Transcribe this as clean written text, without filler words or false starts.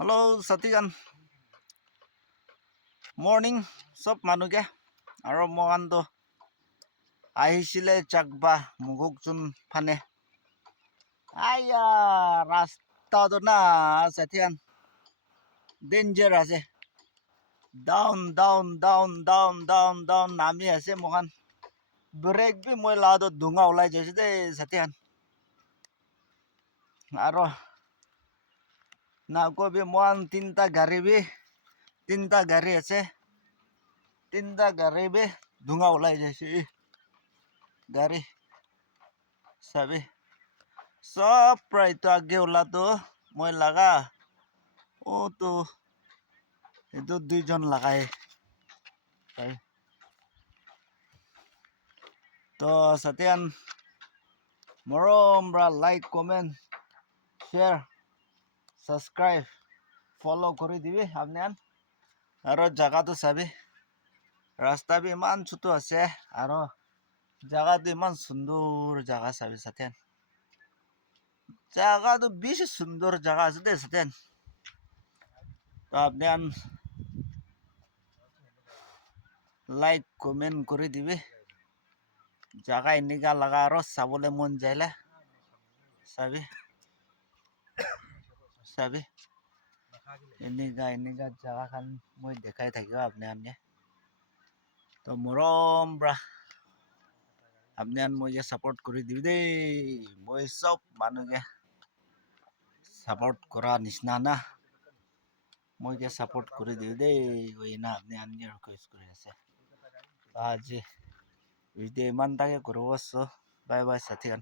hello साथीगण morning सब मानुके और मगान तो আহিছিলে চাকবা মুগুক চুন ফানে আয়া রাস্তা তো না সাথীগণ ডেঞ্জার আছে down down down down down down নামি আছে মগান ব্রেক বি মই লাদো ধুঙা ওলাই যাইছে দে সাথীগণ আর না কবি মগান তিনটা গাড়ি আছে তিনটা গাড়ি বি ধুঙা ওলাই যাইছে গাড়ি sabi सब प्राय तो आगे ओला तो मैं लगा ओ तो ये तो दुईजन लगाए तो साथियान मरम बरा like comment share subscribe follow करी दिबी आपने और जगह तो साबी रास्ता भी इमान छोटो আছে और जगह तो इमान सुंदर जगह साबी साथियान जगह तो बेसि सुंदर जगह আছে दे साथियान तो आपने लाइक कमेंट करी दिबी जगह इनिका लगा और साबले मन जाइले साबी साबी इनिका जगह खान मैं देखाई থাকিব आपने तो मरम ब्रा आपने मुझे सपोर्ट करी दिबी दे मैं सब मानुके सपोर्ट करा निसना ना मुझे सपोर्ट करी दिबी दे वही ना आपने रिक्वेस्ट करी আছে आज वीडियो इमान ताके करबो बाय बाय साथीगण